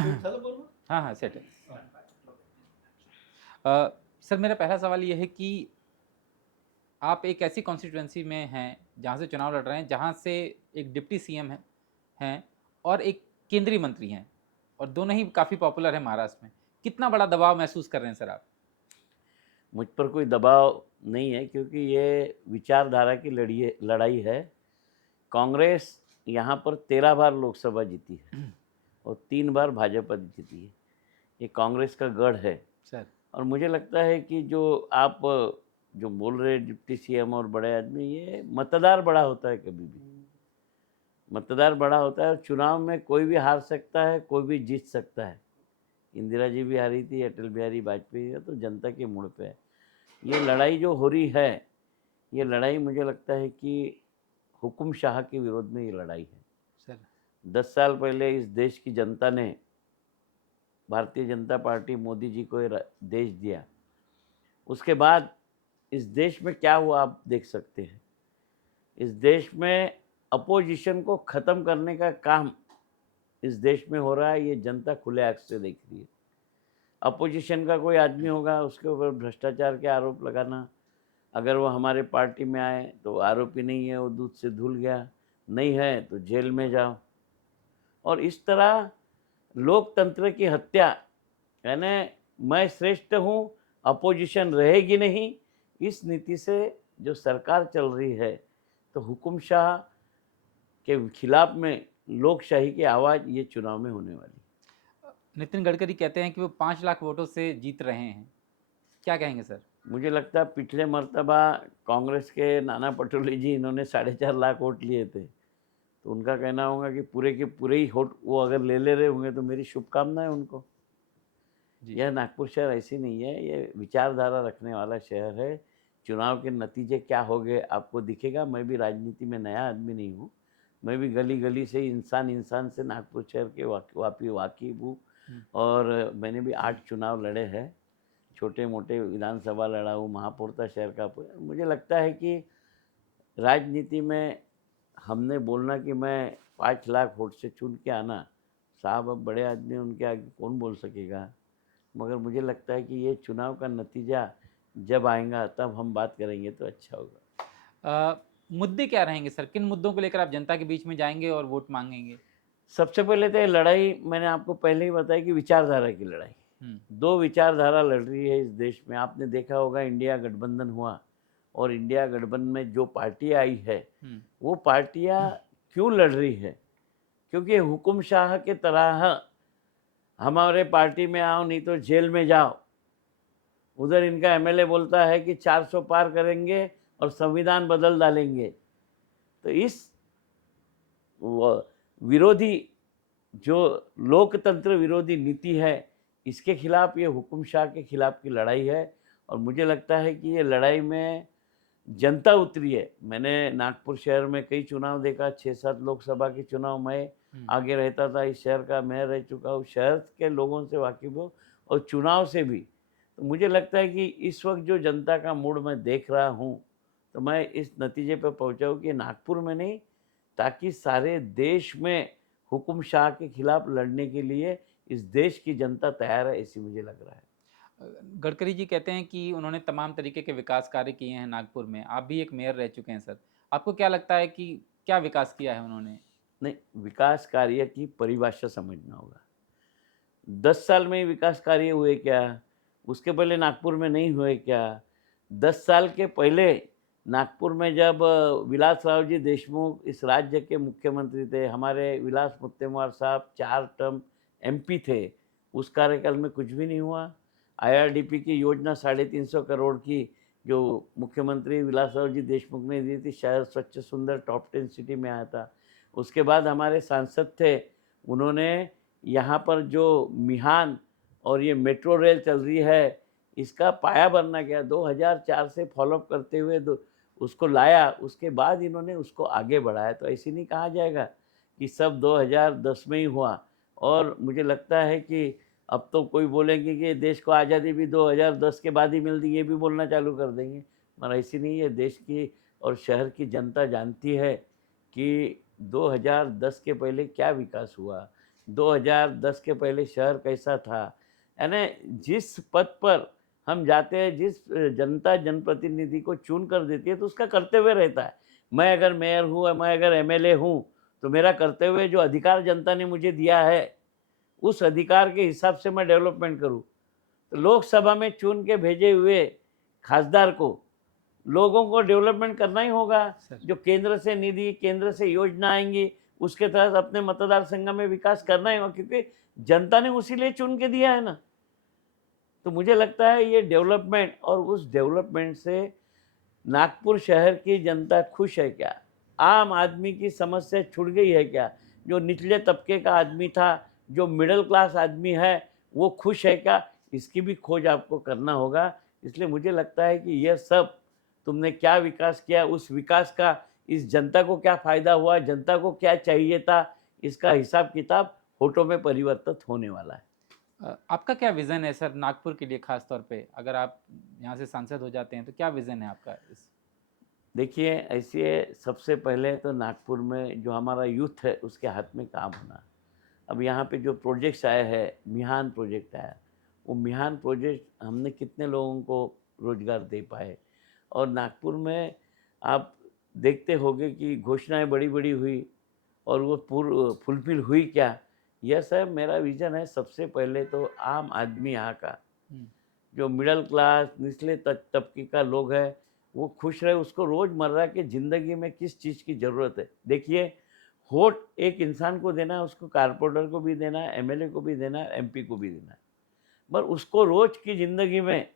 हाँ हाँ सेट है। सर मेरा पहला सवाल ये है कि आप एक ऐसी कॉन्स्टिट्यूएंसी में हैं जहाँ से चुनाव लड़ रहे हैं, जहाँ से एक डिप्टी सीएम हैं और एक केंद्रीय मंत्री हैं, और दोनों ही काफ़ी पॉपुलर हैं महाराष्ट्र में। कितना बड़ा दबाव महसूस कर रहे हैं सर आप? मुझ पर कोई दबाव नहीं है, क्योंकि ये विचारधारा की लड़ाई है। कांग्रेस यहाँ पर 13 बार लोकसभा जीती है और 3 बार भाजपा जीती है। ये कांग्रेस का गढ़ है। सर और मुझे लगता है कि जो आप जो बोल रहे हैं डिप्टी सीएम और बड़े आदमी, ये मतदार बड़ा होता है, कभी भी मतदार बड़ा होता है। और चुनाव में कोई भी हार सकता है, कोई भी जीत सकता है। इंदिरा जी भी हारी थी, अटल बिहारी वाजपेयी है, तो जनता के मूड पे है। ये लड़ाई जो हो रही है, ये लड़ाई मुझे लगता है कि हुकुम शाह के विरोध में ये लड़ाई है। सर 10 साल पहले इस देश की जनता ने भारतीय जनता पार्टी मोदी जी को ये देश दिया। उसके बाद इस देश में क्या हुआ आप देख सकते हैं। इस देश में अपोजिशन को ख़त्म करने का काम इस देश में हो रहा है, ये जनता खुले आँख से देख रही है। अपोजिशन का कोई आदमी होगा, उसके ऊपर भ्रष्टाचार के आरोप लगाना, अगर वो हमारे पार्टी में आए तो आरोपी नहीं है, वो दूध से धुल गया, नहीं है तो जेल में जाओ। और इस तरह लोकतंत्र की हत्या, यानी मैं श्रेष्ठ हूँ, अपोजिशन रहेगी नहीं, इस नीति से जो सरकार चल रही है, तो हुकुम शाह के खिलाफ में लोकशाही की आवाज़ ये चुनाव में होने वाली। नितिन गडकरी कहते हैं कि वो 5 लाख वोटों से जीत रहे हैं, क्या कहेंगे सर? मुझे लगता है पिछले मर्तबा कांग्रेस के नाना पटोले जी, इन्होंने 4.5 लाख वोट लिए थे, तो उनका कहना होगा कि पूरे के पूरे ही वोट वो अगर ले रहे होंगे तो मेरी शुभकामनाएं उनको। जी यह नागपुर शहर ऐसी नहीं है, ये विचारधारा रखने वाला शहर है। चुनाव के नतीजे क्या हो गए आपको दिखेगा। मैं भी राजनीति में नया आदमी नहीं हूँ, मैं भी गली गली से इंसान से नागपुर शहर के वाकिफ हूँ। और मैंने भी 8 चुनाव लड़े हैं, छोटे मोटे विधानसभा लड़ा हूँ, महापौर था शहर का। मुझे लगता है कि राजनीति में हमने बोलना कि मैं 5 लाख वोट से चुन के आना, साहब अब बड़े आदमी, उनके आगे कौन बोल सकेगा। मगर मुझे लगता है कि ये चुनाव का नतीजा जब आएगा तब हम बात करेंगे तो अच्छा होगा। मुद्दे क्या रहेंगे सर? किन मुद्दों को लेकर आप जनता के बीच में जाएंगे और वोट मांगेंगे? सबसे पहले तो ये लड़ाई मैंने आपको पहले ही बताया कि विचारधारा की लड़ाई। दो विचारधारा लड़ रही है इस देश में। आपने देखा होगा इंडिया गठबंधन हुआ, और इंडिया गठबंधन में जो पार्टियां आई है, वो पार्टियां क्यों लड़ रही है? क्योंकि हुकुम शाह के तरह हमारे पार्टी में आओ नहीं तो जेल में जाओ। उधर इनका एमएलए बोलता है कि 400 पार करेंगे और संविधान बदल डालेंगे। तो इस विरोधी, जो लोकतंत्र विरोधी नीति है, इसके खिलाफ ये हुकुम शाह के खिलाफ की लड़ाई है। और मुझे लगता है कि ये लड़ाई में जनता उतरी है। मैंने नागपुर शहर में कई चुनाव देखा, 6-7 लोकसभा के चुनाव मैं आगे रहता था, इस शहर का मेयर रह चुका हूँ, शहर के लोगों से वाकिफ हूँ और चुनाव से भी। तो मुझे लगता है कि इस वक्त जो जनता का मूड मैं देख रहा हूँ, तो मैं इस नतीजे पर पहुँचा हूँ कि नागपुर में नहीं, ताकि सारे देश में हुकुम शाह के खिलाफ लड़ने के लिए इस देश की जनता तैयार है, ऐसी मुझे लग रहा है। गडकरी जी कहते हैं कि उन्होंने तमाम तरीके के विकास कार्य किए हैं नागपुर में। आप भी एक मेयर रह चुके हैं सर, आपको क्या लगता है कि क्या विकास किया है उन्होंने? नहीं, विकास कार्य की परिभाषा समझना होगा। 10 साल में ही विकास कार्य हुए क्या? उसके पहले नागपुर में नहीं हुए क्या? 10 साल के पहले नागपुर में जब विलासराव जी देशमुख इस राज्य के मुख्यमंत्री थे, हमारे विलास मुत्तेमवार साहब 4 टर्म एमपी थे, उस कार्यकाल में कुछ भी नहीं हुआ। आईआरडीपी की योजना 350 करोड़ की जो मुख्यमंत्री विलासराव जी देशमुख ने दी थी, शहर स्वच्छ सुंदर टॉप 10 सिटी में आया था। उसके बाद हमारे सांसद थे, उन्होंने यहाँ पर जो मिहान और ये मेट्रो रेल चल रही है, इसका पाया बनना क्या 2004 से फॉलोअप करते हुए उसको लाया। उसके बाद इन्होंने उसको आगे बढ़ाया। तो ऐसे नहीं कहा जाएगा कि सब 2010 में ही हुआ। और मुझे लगता है कि अब तो कोई बोलेंगे कि देश को आज़ादी भी 2010 के बाद ही मिल दी, ये भी बोलना चालू कर देंगे। मगर ऐसी नहीं है। देश की और शहर की जनता जानती है कि 2010 के पहले क्या विकास हुआ। 2010 के पहले शहर कैसा था, यानी जिस पद पर हम जाते हैं, जिस जनता जनप्रतिनिधि को चुन कर देती है तो उसका कर्तव्य रहता है। मैं अगर मेयर हूँ, मैं अगर एमएलए हूँ, तो मेरा कर्तव्य जो अधिकार जनता ने मुझे दिया है, उस अधिकार के हिसाब से मैं डेवलपमेंट करूँ। तो लोकसभा में चुन के भेजे हुए खासदार को लोगों को डेवलपमेंट करना ही होगा। सर जो केंद्र से निधि, केंद्र से योजना आएंगी, उसके तहत अपने मतदार संघ में विकास करना ही होगा, क्योंकि जनता ने उसी लिए चुन के दिया है ना। तो मुझे लगता है ये डेवलपमेंट, और उस डेवलपमेंट से नागपुर शहर की जनता खुश है क्या? आम आदमी की समस्या छूट गई है क्या? जो निचले तबके का आदमी था, जो मिडिल क्लास आदमी है, वो खुश है क्या? इसकी भी खोज आपको करना होगा। इसलिए मुझे लगता है कि यह सब तुमने क्या विकास किया, उस विकास का इस जनता को क्या फ़ायदा हुआ, जनता को क्या चाहिए था, इसका हिसाब किताब फोटो में परिवर्तित होने वाला है। आपका क्या विज़न है सर नागपुर के लिए, खास तौर पे अगर आप यहाँ से सांसद हो जाते हैं तो क्या विज़न है आपका इस? देखिए, ऐसे सबसे पहले तो नागपुर में जो हमारा यूथ है उसके हाथ में काम होना। अब यहाँ पे जो प्रोजेक्ट्स आए हैं, मिहान प्रोजेक्ट आया, वो मिहान प्रोजेक्ट हमने कितने लोगों को रोजगार दे पाए। और नागपुर में आप देखते होंगे कि घोषणाएं बड़ी बड़ी हुई, और वो फुलफिल हुई क्या? यह सब मेरा विजन है। सबसे पहले तो आम आदमी यहाँ का, हम्म, जो मिडिल क्लास निचले तबके का लोग है, वो खुश रहे। उसको रोज़मर्रा की ज़िंदगी में किस चीज़ की ज़रूरत है, देखिए, वोट एक इंसान को देना है, उसको कारपोरेटर को भी देना है, एमएलए को भी देना है, एमपी को भी देना है, पर उसको रोज़ की ज़िंदगी में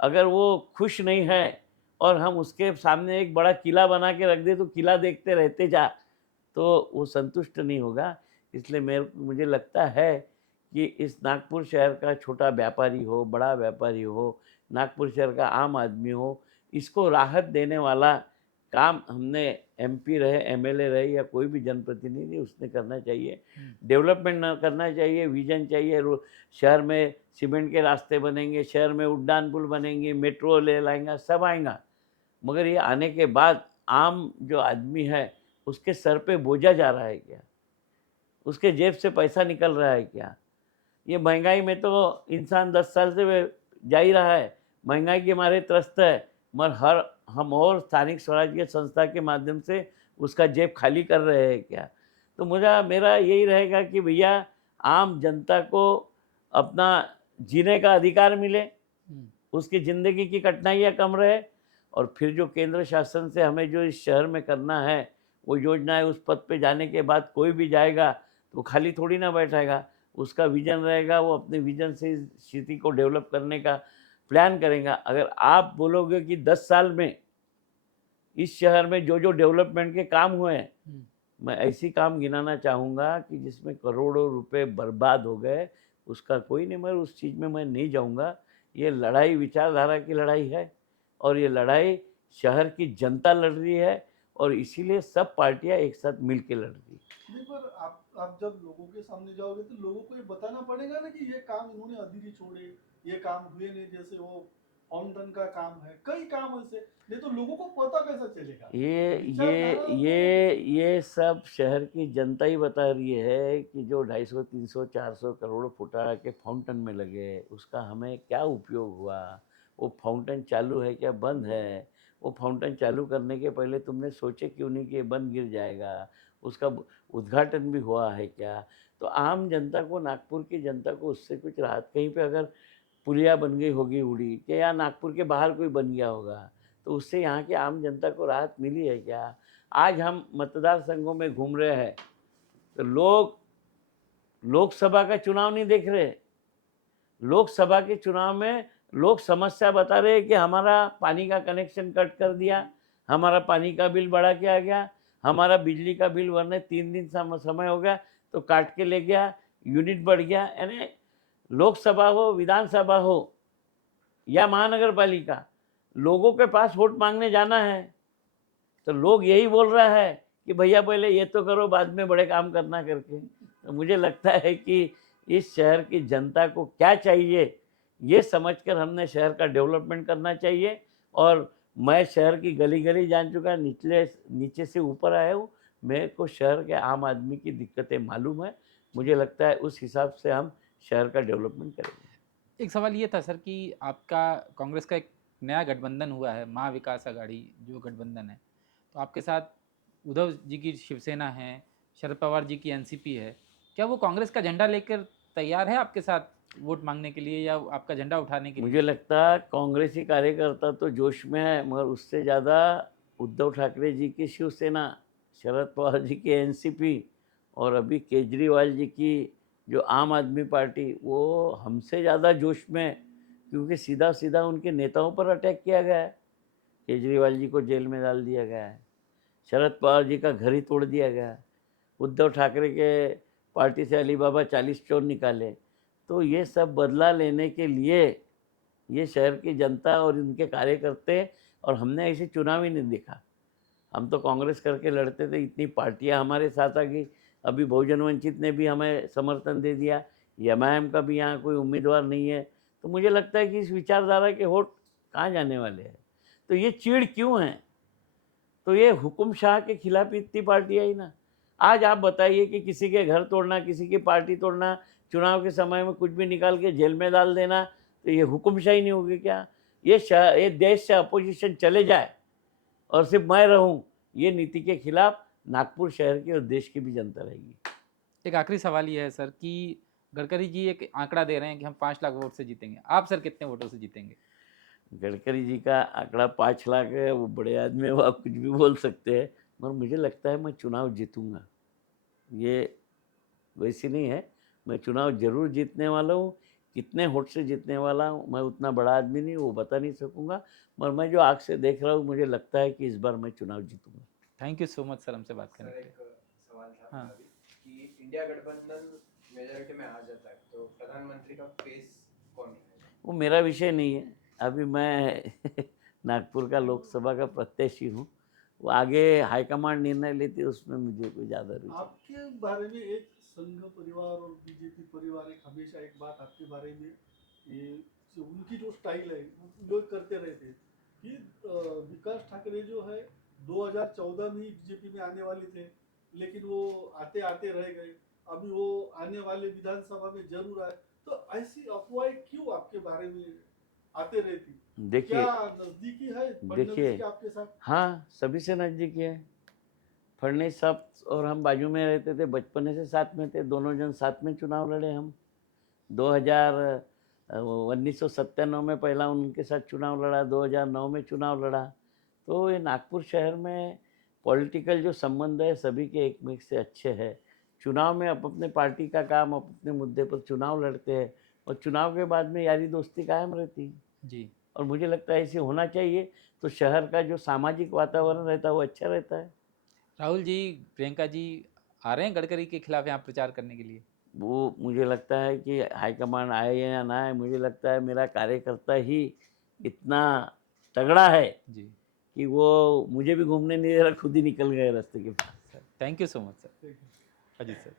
अगर वो खुश नहीं है और हम उसके सामने एक बड़ा किला बना के रख दे तो किला देखते रहते जा, तो वो संतुष्ट नहीं होगा। इसलिए मुझे लगता है कि इस नागपुर शहर का छोटा व्यापारी हो, बड़ा व्यापारी हो, नागपुर शहर का आम आदमी हो, इसको राहत देने वाला काम हमने, एमपी रहे, एमएलए रहे या कोई भी जनप्रतिनिधि, उसने करना चाहिए। डेवलपमेंट करना चाहिए, विजन चाहिए। शहर में सीमेंट के रास्ते बनेंगे, शहर में उड्डान पुल बनेंगे, मेट्रो ले लाएंगा, सब आएगा, मगर ये आने के बाद आम जो आदमी है उसके सर पे बोझा जा रहा है क्या? उसके जेब से पैसा निकल रहा है क्या? ये महंगाई में तो इंसान 10 साल से जा ही रहा है, महंगाई के मारे त्रस्त है, मगर हम और स्थानिक स्वराज्य संस्था के माध्यम से उसका जेब खाली कर रहे हैं क्या? तो मेरा यही रहेगा कि भैया, आम जनता को अपना जीने का अधिकार मिले, हम्म, उसकी ज़िंदगी की कठिनाइयाँ कम रहे, और फिर जो केंद्र शासन से हमें जो इस शहर में करना है, वो योजनाएं, उस पद पे जाने के बाद कोई भी जाएगा तो खाली थोड़ी ना बैठेगा, उसका विजन रहेगा, वो अपने विजन से इस सिटी को डेवलप करने का प्लान करेगा। अगर आप बोलोगे कि 10 साल में इस शहर में जो जो डेवलपमेंट के काम हुए हैं, हम्म, मैं ऐसी काम गिनाना चाहूँगा कि जिसमें करोड़ों रुपए बर्बाद हो गए, उसका कोई नहीं, मैं उस चीज़ में मैं नहीं जाऊँगा। ये लड़ाई विचारधारा की लड़ाई है, और ये लड़ाई शहर की जनता लड़ रही है, और इसीलिए सब पार्टियां एक साथ मिल के लड़ रही है। नहीं, पर आप जब लोगों के सामने जाओगे तो लोगों को ये बताना पड़ेगा ना कि ये काम इन्होंने अधूरे छोड़े, ये काम हुए नहीं, जैसे वो फाउंटेन का काम है, कई काम ऐसे, नहीं तो लोगों को पता कैसे चलेगा? ये विचारधारा तो ये सब शहर की जनता ही बता रही है कि जो 250, 300, 400 करोड़ फुटा के फाउंटेन में लगे, उसका हमें क्या उपयोग हुआ? वो फाउंटेन चालू है क्या बंद है? वो फाउंटेन चालू करने के पहले तुमने सोचे क्यों नहीं कि ये बंद गिर जाएगा? उसका उद्घाटन भी हुआ है क्या? तो आम जनता को, नागपुर की जनता को उससे कुछ राहत, कहीं पे अगर पुलिया बन गई होगी उड़ी के, या नागपुर के बाहर कोई बन गया होगा, तो उससे यहाँ की आम जनता को राहत मिली है क्या? आज हम मतदार संघों में घूम रहे हैं तो लोग लोकसभा का चुनाव नहीं देख रहे। लोकसभा के चुनाव में लोग समस्या बता रहे हैं कि हमारा पानी का कनेक्शन कट कर दिया, हमारा पानी का बिल बढ़ा के आ गया, हमारा बिजली का बिल भरने 3 दिन समय हो गया तो काट के ले गया, यूनिट बढ़ गया। यानी लोकसभा हो, विधानसभा हो या महानगर पालिका, लोगों के पास वोट मांगने जाना है, तो लोग यही बोल रहा है कि भैया पहले ये तो करो, बाद में बड़े काम करना करके। तो मुझे लगता है कि इस शहर की जनता को क्या चाहिए, ये समझकर हमने शहर का डेवलपमेंट करना चाहिए। और मैं शहर की गली गली जान चुका, नीचे से ऊपर आया हूँ, मेरे को शहर के आम आदमी की दिक्कतें मालूम है। मुझे लगता है उस हिसाब से हम शहर का डेवलपमेंट करेंगे। एक सवाल ये था सर कि आपका कांग्रेस का एक नया गठबंधन हुआ है, महाविकास आघाड़ी जो गठबंधन है, तो आपके साथ उद्धव जी की शिवसेना है, शरद पवार जी की एनसीपी है। क्या वो कांग्रेस का झंडा लेकर तैयार है आपके साथ वोट मांगने के लिए या आपका झंडा उठाने के लिए? मुझे लगता है कांग्रेसी कार्यकर्ता तो जोश में है, मगर उससे ज़्यादा उद्धव ठाकरे जी की शिवसेना, शरद पवार जी की एनसीपी और अभी केजरीवाल जी की जो आम आदमी पार्टी, वो हमसे ज़्यादा जोश में है, क्योंकि सीधा सीधा उनके नेताओं पर अटैक किया गया है। केजरीवाल जी को जेल में डाल दिया गया है, शरद पवार जी का घर ही तोड़ दिया गया है, उद्धव ठाकरे के पार्टी से अली बाबा 40 चोर निकाले। तो ये सब बदला लेने के लिए ये शहर की जनता और इनके कार्यकर्ते, और हमने ऐसे चुनाव ही नहीं देखा। हम तो कांग्रेस करके लड़ते थे, इतनी पार्टियां हमारे साथ आ गई। अभी बहुजन वंचित ने भी हमें समर्थन दे दिया, एमआईएम का भी यहाँ कोई उम्मीदवार नहीं है। तो मुझे लगता है कि इस विचारधारा के वोट कहाँ जाने वाले हैं। तो ये चीड़ क्यों है? तो ये हुकुम शाह के खिलाफ इतनी पार्टियां ही ना। आज आप बताइए कि किसी के घर तोड़ना, किसी की पार्टी तोड़ना, चुनाव के समय में कुछ भी निकाल के जेल में डाल देना, तो ये हुकुमशाही नहीं होगी क्या? ये देश से अपोजिशन चले जाए और सिर्फ मैं रहूं, ये नीति के खिलाफ नागपुर शहर की और देश की भी जनता रहेगी। एक आखिरी सवाल ये है सर कि गडकरी जी एक आंकड़ा दे रहे हैं कि हम 5 लाख वोट से जीतेंगे। आप सर कितने वोटों से जीतेंगे? गडकरी जी का आंकड़ा 5 लाख है, वो बड़े आदमी है, वो आप कुछ भी बोल सकते हैं, मगर मुझे लगता है मैं चुनाव जीतूंगा। ये वैसी नहीं है, मैं चुनाव जरूर जीतने वाला हूँ। कितने वोट से जीतने वाला हूँ, मैं उतना बड़ा आदमी नहीं, वो बता नहीं सकूंगा, मगर मैं जो आँख से देख रहा हूँ, मुझे लगता है कि इस बार मैं चुनाव जीतूंगा। Thank you so much sir हमसे बात करने सर के लिए। एक सवाल था हाँ। अभी कि इंडिया गठबंधन मेजोरिटी में आ जाता है तो प्रधानमंत्री का फेस कौन रहेगा? वो मेरा विषय नहीं है। अभी मैं नागपुर का लोकसभा का प्रत्याशी हूँ। वो आगे हाईकमांड निर्णय लेती है, उसमें मुझे कोई ज़्यादा रुचि नहीं। आपके बारे में एक संघ परिवार और बीजेपी परिवार एक हमेशा एक बात आपके बारे में, ये जो उनकी जो स्टाइल है वो लोग करते रहते हैं कि विकास ठाकरे जो है 2014 में ही बीजेपी में आने वाले थे, लेकिन वो आते आते रह गए। अभी वो आने वाले विधानसभा में जरूर आए। तो ऐसी अफवाहें क्यों आपके बारे में आते रहती? देखिए क्या नजदीकी है फडणवीस देखिए के आपके साथ? हाँ, सभी से नज़दीकी है। फडणवीस साहब और हम बाजू में रहते थे, बचपन से साथ में थे, दोनों जन साथ में चुनाव लड़े हम। 1997 में पहला उनके साथ चुनाव लड़ा, 2009 में चुनाव लड़ा। तो ये नागपुर शहर में पॉलिटिकल जो संबंध है सभी के एक में से अच्छे हैं। चुनाव में अपने पार्टी का काम, अपने मुद्दे पर चुनाव लड़ते हैं, और चुनाव के बाद में यारी दोस्ती कायम रहती है। जी। और मुझे लगता है ऐसे होना चाहिए, तो शहर का जो सामाजिक वातावरण रहता है वो अच्छा रहता है। राहुल जी, प्रियंका जी आ रहे हैं गडकरी के खिलाफ यहाँ प्रचार करने के लिए? वो मुझे लगता है कि हाईकमान आए या ना आए, मुझे लगता है मेरा कार्यकर्ता ही इतना तगड़ा है जी कि वो मुझे भी घूमने नहीं दे रहा, खुद ही निकल गए रास्ते के पास। Sir, thank you so much sir. ठीक है। अजीत सर।